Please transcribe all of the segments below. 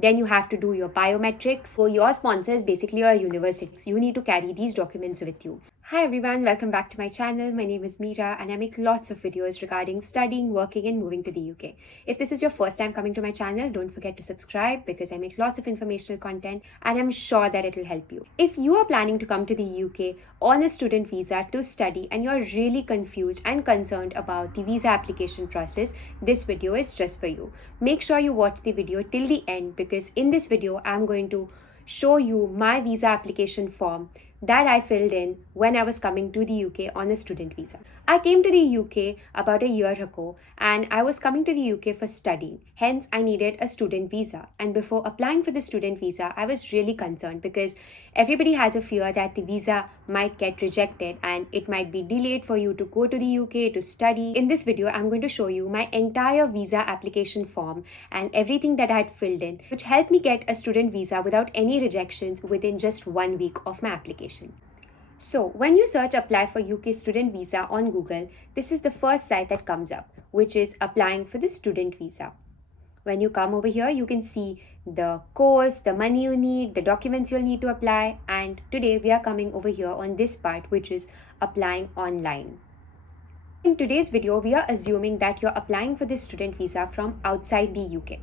Then you have to do your biometrics. So your sponsor is basically your university. So you need to carry these documents with you. Hi everyone, welcome back to my channel. My name is Meera and I make lots of videos regarding studying, working and moving to the UK. If this is your first time coming to my channel, don't forget to subscribe because I make lots of informational content and I'm sure that it will help you. If you are planning to come to the UK on a student visa to study and you're really confused and concerned about the visa application process, this video is just for you. Make sure you watch the video till the end because in this video, I'm going to show you my visa application form that I filled in when I was coming to the UK on a student visa. I came to the UK about a year ago and I was coming to the UK for studying. Hence, I needed a student visa. And before applying for the student visa, I was really concerned because everybody has a fear that the visa might get rejected and it might be delayed for you to go to the UK to study. In this video, I'm going to show you my entire visa application form and everything that I had filled in, which helped me get a student visa without any rejections within just 1 week of my application. So, when you search apply for UK student visa on Google, this is the first site that comes up, which is applying for the student visa. When you come over here, you can see the course, the money you need, the documents you'll need to apply, and today we are coming over here on this part, which is applying online. In today's video, we are assuming that you're applying for this student visa from outside the UK.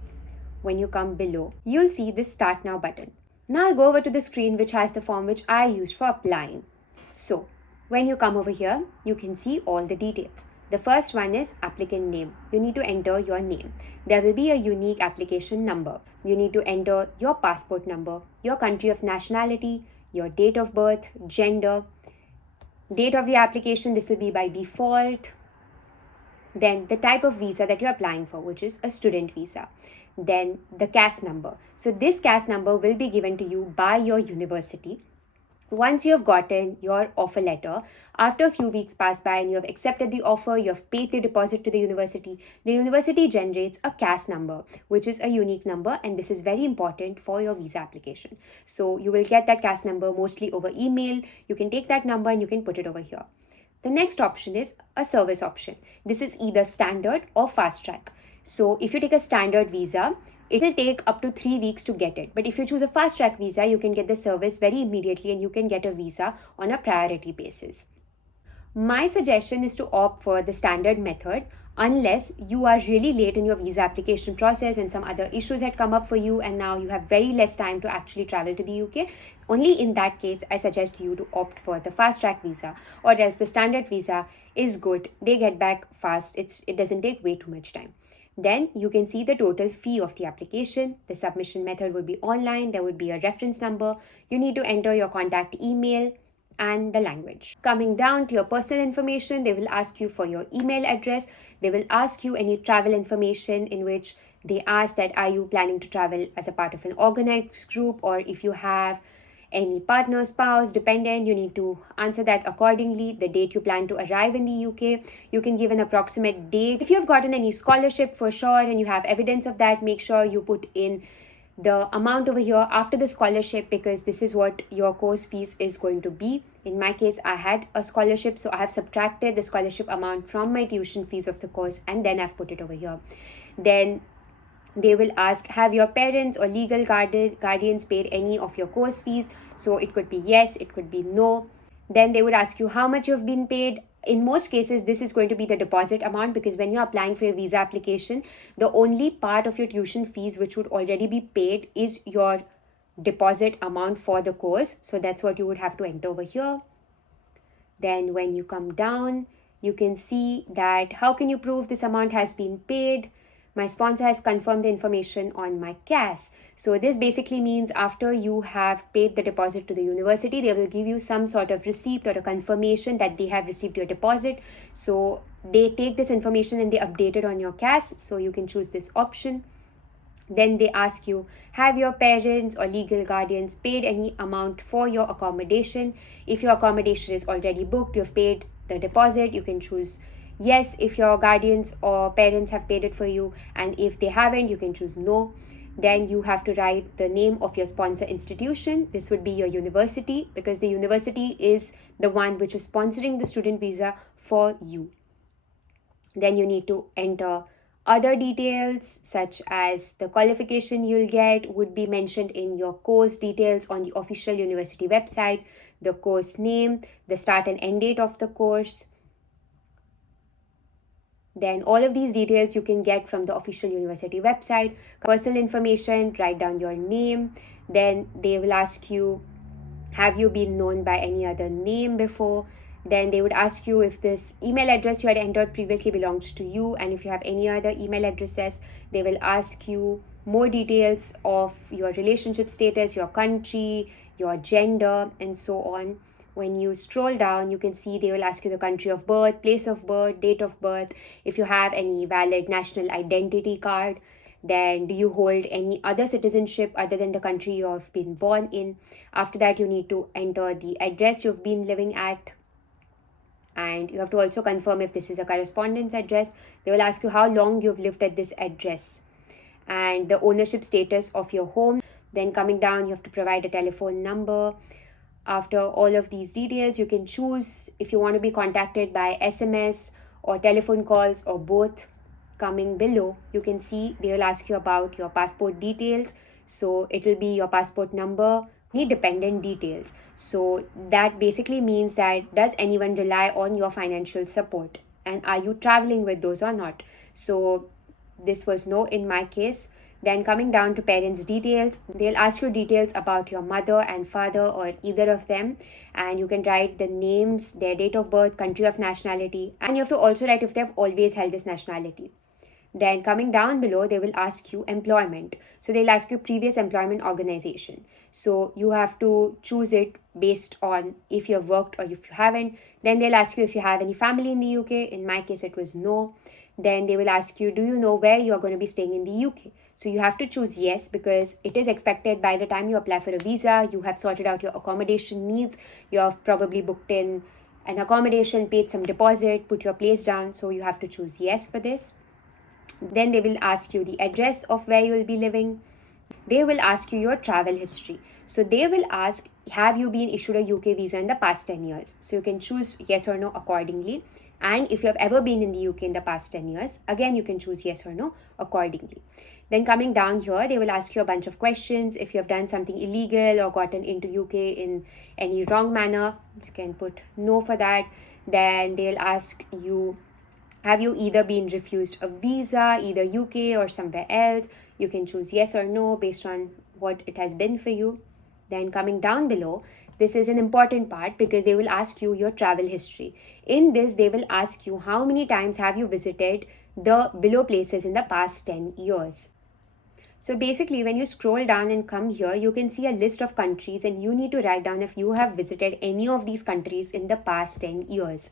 When you come below, you'll see this Start Now button. Now I'll go over to the screen which has the form which I used for applying. So, when you come over here, you can see all the details. The first one is applicant name. You need to enter your name. There will be a unique application number. You need to enter your passport number, your country of nationality, your date of birth, gender, date of the application, this will be by default. Then the type of visa that you're applying for, which is a student visa. Then the CAS number. So this CAS number will be given to you by your university. Once you have gotten your offer letter, after a few weeks pass by and you have accepted the offer, you have paid the deposit to the university generates a CAS number, which is a unique number, and this is very important for your visa application. So you will get that CAS number mostly over email. You can take that number and you can put it over here. The next option is a service option. This is either standard or fast track. So if you take a standard visa, it will take up to 3 weeks to get it. But if you choose a fast track visa, you can get the service very immediately and you can get a visa on a priority basis. My suggestion is to opt for the standard method unless you are really late in your visa application process and some other issues had come up for you and now you have very less time to actually travel to the UK. Only in that case, I suggest you to opt for the fast track visa, or else the standard visa is good. They get back fast. It doesn't take way too much time. Then you can see the total fee of the application. The submission method would be online. There would be a reference number. You need to enter your contact email and the language. Coming down to your personal information, they will ask you for your email address. They will ask you any travel information in which they ask that are you planning to travel as a part of an organized group, or if you have any partner, spouse, dependent, you need to answer that accordingly. The date you plan to arrive in the UK, you can give an approximate date. If you have gotten any scholarship for sure and you have evidence of that, make sure you put in the amount over here after the scholarship because this is what your course fees is going to be. In my case, I had a scholarship, so I have subtracted the scholarship amount from my tuition fees of the course and then I've put it over here. Then they will ask, have your parents or legal guardians paid any of your course fees? So it could be yes, it could be no. Then they would ask you how much you've been paid. In most cases, this is going to be the deposit amount because when you're applying for your visa application, the only part of your tuition fees which would already be paid is your deposit amount for the course. So that's what you would have to enter over here. Then when you come down, you can see that how can you prove this amount has been paid? My sponsor has confirmed the information on my CAS. So this basically means after you have paid the deposit to the university, they will give you some sort of receipt or a confirmation that they have received your deposit. So they take this information and they update it on your CAS. So you can choose this option. Then they ask you, have your parents or legal guardians paid any amount for your accommodation? If your accommodation is already booked, you've paid the deposit, you can choose yes if your guardians or parents have paid it for you, and if they haven't, you can choose no. Then you have to write the name of your sponsor institution. This would be your university because the university is the one which is sponsoring the student visa for you. Then you need to enter Other details such as the qualification you'll get would be mentioned in your course details on the official university website, the course name, the start and end date of the course. Then all of these details you can get from the official university website. Personal information, write down your name. Then they will ask you, have you been known by any other name before? Then they would ask you if this email address you had entered previously belongs to you, and if you have any other email addresses. They will ask you more details of your relationship status, your country, your gender, and so on. When you scroll down, you can see they will ask you the country of birth, place of birth, date of birth, if you have any valid national identity card. Then, do you hold any other citizenship other than the country you have been born in? After that, you need to enter the address you've been living at, and you have to also confirm if this is a correspondence address. They will ask you how long you've lived at this address and the ownership status of your home. Then coming down, you have to provide a telephone number. After all of these details, you can choose if you want to be contacted by SMS or telephone calls or both. Coming below, you can see they will ask you about your passport details. So it will be your passport number, any dependent details. So that basically means that does anyone rely on your financial support, and are you traveling with those or not? So this was no in my case. Then coming down to parents' details, they'll ask you details about your mother and father or either of them, and you can write the names, their date of birth, country of nationality, and you have to also write if they've always held this nationality. Then coming down below, they will ask you employment. So they'll ask you previous employment organization. So you have to choose it based on if you have worked or if you haven't. Then they'll ask you if you have any family in the UK. In my case, it was no. Then they will ask you, do you know where you're going to be staying in the UK? So you have to choose yes, because it is expected by the time you apply for a visa, you have sorted out your accommodation needs. You have probably booked in an accommodation, paid some deposit, put your place down. So you have to choose yes for this. Then they will ask you the address of where you will be living. They will ask you your travel history. So they will ask, have you been issued a UK visa in the past 10 years? So you can choose yes or no accordingly. And if you have ever been in the UK in the past 10 years, again, you can choose yes or no accordingly. Then coming down here, they will ask you a bunch of questions. If you have done something illegal or gotten into UK in any wrong manner, you can put no for that. Then they'll ask you, have you either been refused a visa, either UK or somewhere else? You can choose yes or no based on what it has been for you. Then coming down below, this is an important part because they will ask you your travel history. In this, they will ask you how many times have you visited the below places in the past 10 years. So basically, when you scroll down and come here, you can see a list of countries and you need to write down if you have visited any of these countries in the past 10 years.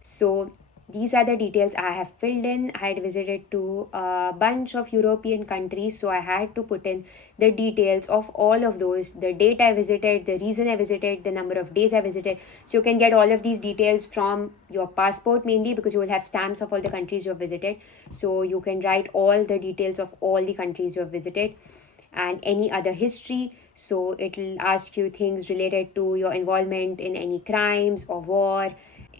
So these are the details I have filled in. I had visited to a bunch of European countries, so I had to put in the details of all of those, the date I visited, the reason I visited, the number of days I visited. So you can get all of these details from your passport mainly, because you will have stamps of all the countries you have visited. So you can write all the details of all the countries you have visited and any other history. So it will ask you things related to your involvement in any crimes or war,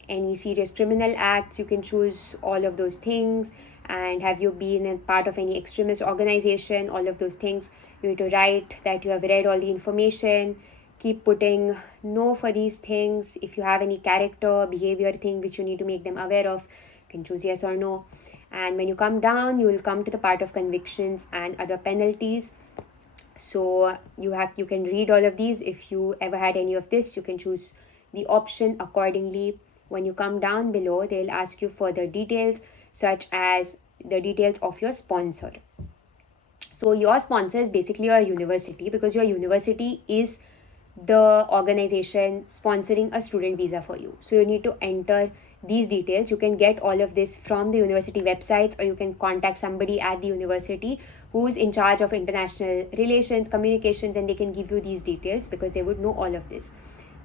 any serious criminal acts. You can choose all of those things. And have you been a part of any extremist organization? All of those things you need to write that you have read all the information. Keep putting no for these things. If you have any character behavior thing which you need to make them aware of, you can choose yes or no. And when you come down, you will come to the part of convictions and other penalties. So you can read all of these. If you ever had any of this, you can choose the option accordingly. When you come down below, they'll ask you further details such as the details of your sponsor. So your sponsor is basically your university, because your university is the organization sponsoring a student visa for you. So you need to enter these details. You can get all of this from the university websites, or you can contact somebody at the university who's in charge of international relations, communications, and they can give you these details because they would know all of this.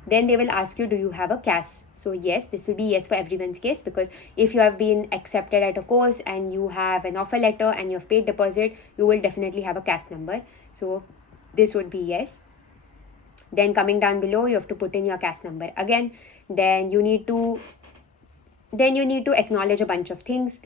Then they will ask you, do you have a CAS? So yes, this will be yes for everyone's case, because if you have been accepted at a course and you have an offer letter and you have paid deposit, you will definitely have a CAS number. So this would be yes. Then coming down below, you have to put in your CAS number again. Then you need to acknowledge a bunch of things.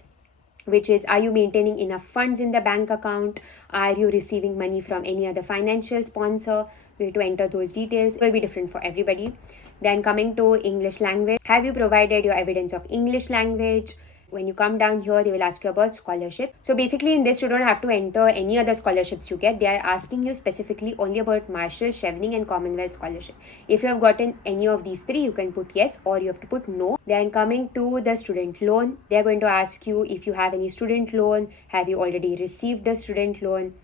which is, are you maintaining enough funds in the bank account? Are you receiving money from any other financial sponsor? We have to enter those details. It will be different for everybody. Then coming to English language, have you provided your evidence of English language? When you come down here, they will ask you about scholarship. So basically in this, you don't have to enter any other scholarships you get. They are asking you specifically only about Marshall, Chevening and Commonwealth scholarship. If you have gotten any of these three, you can put yes or you have to put no. Then coming to the student loan, they are going to ask you if you have any student loan, have you already received a student loan.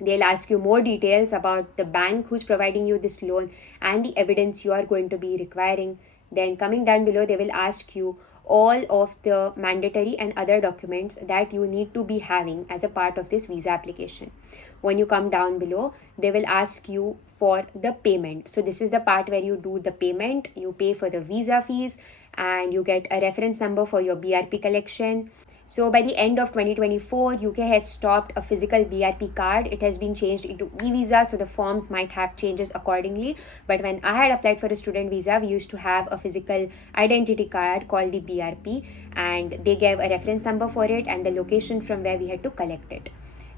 They'll ask you more details about the bank who's providing you this loan and the evidence you are going to be requiring. Then coming down below, they will ask you all of the mandatory and other documents that you need to be having as a part of this visa application. When you come down below, they will ask you for the payment. So this is the part where you do the payment, you pay for the visa fees and you get a reference number for your BRP collection. So by the end of 2024, UK has stopped a physical BRP card. It has been changed into e-visa, so the forms might have changes accordingly. But when I had applied for a student visa, we used to have a physical identity card called the BRP, and they gave a reference number for it and the location from where we had to collect it.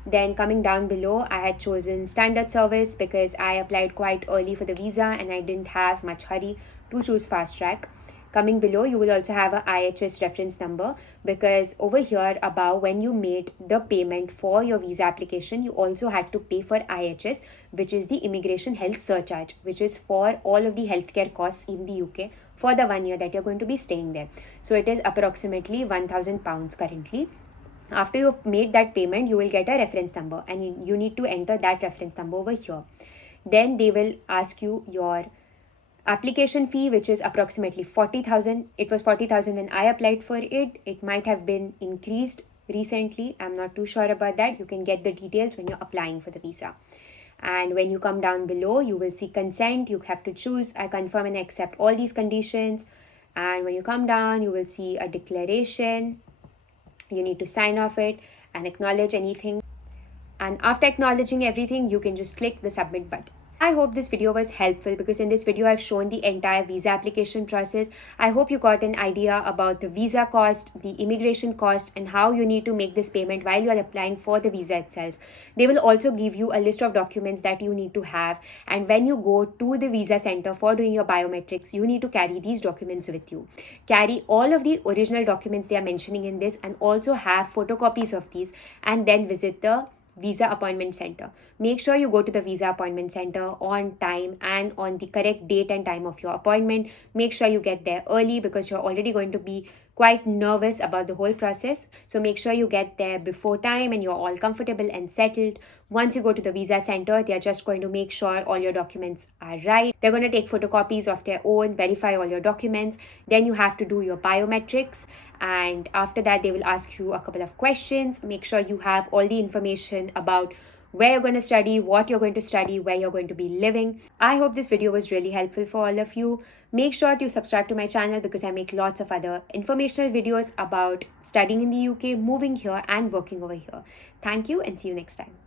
Then coming down below, I had chosen standard service because I applied quite early for the visa and I didn't have much hurry to choose fast track. Coming below, you will also have a IHS reference number because over here above, when you made the payment for your visa application, you also had to pay for IHS, which is the Immigration Health Surcharge, which is for all of the healthcare costs in the UK for the 1 year that you're going to be staying there. So it is approximately £1,000 currently. After you've made that payment, you will get a reference number and you need to enter that reference number over here. Then they will ask you your application fee, which is approximately 40,000. It was 40,000 when I applied for it. It might have been increased recently. I'm not too sure about that. You can get the details when you're applying for the visa. And when you come down below, you will see consent. You have to choose, I confirm and accept all these conditions. And when you come down, you will see a declaration. You need to sign off it and acknowledge anything. And after acknowledging everything, you can just click the submit button. I hope this video was helpful because in this video I've shown the entire visa application process. I hope you got an idea about the visa cost, the immigration cost, and how you need to make this payment while you are applying for the visa itself. They will also give you a list of documents that you need to have, and when you go to the visa center for doing your biometrics, you need to carry these documents with you. Carry all of the original documents they are mentioning in this and also have photocopies of these, and then visit the visa appointment center. Make sure you go to the visa appointment center on time and on the correct date and time of your appointment. Make sure you get there early because you're already going to be quite nervous about the whole process. So make sure you get there before time and you're all comfortable and settled. Once you go to the visa center, they're just going to make sure all your documents are right. They're going to take photocopies of their own, verify all your documents. Then you have to do your biometrics. And after that, they will ask you a couple of questions. Make sure you have all the information about where you're going to study, what you're going to study, where you're going to be living. I hope this video was really helpful for all of you. Make sure to subscribe to my channel because I make lots of other informational videos about studying in the UK, moving here and working over here. Thank you and see you next time.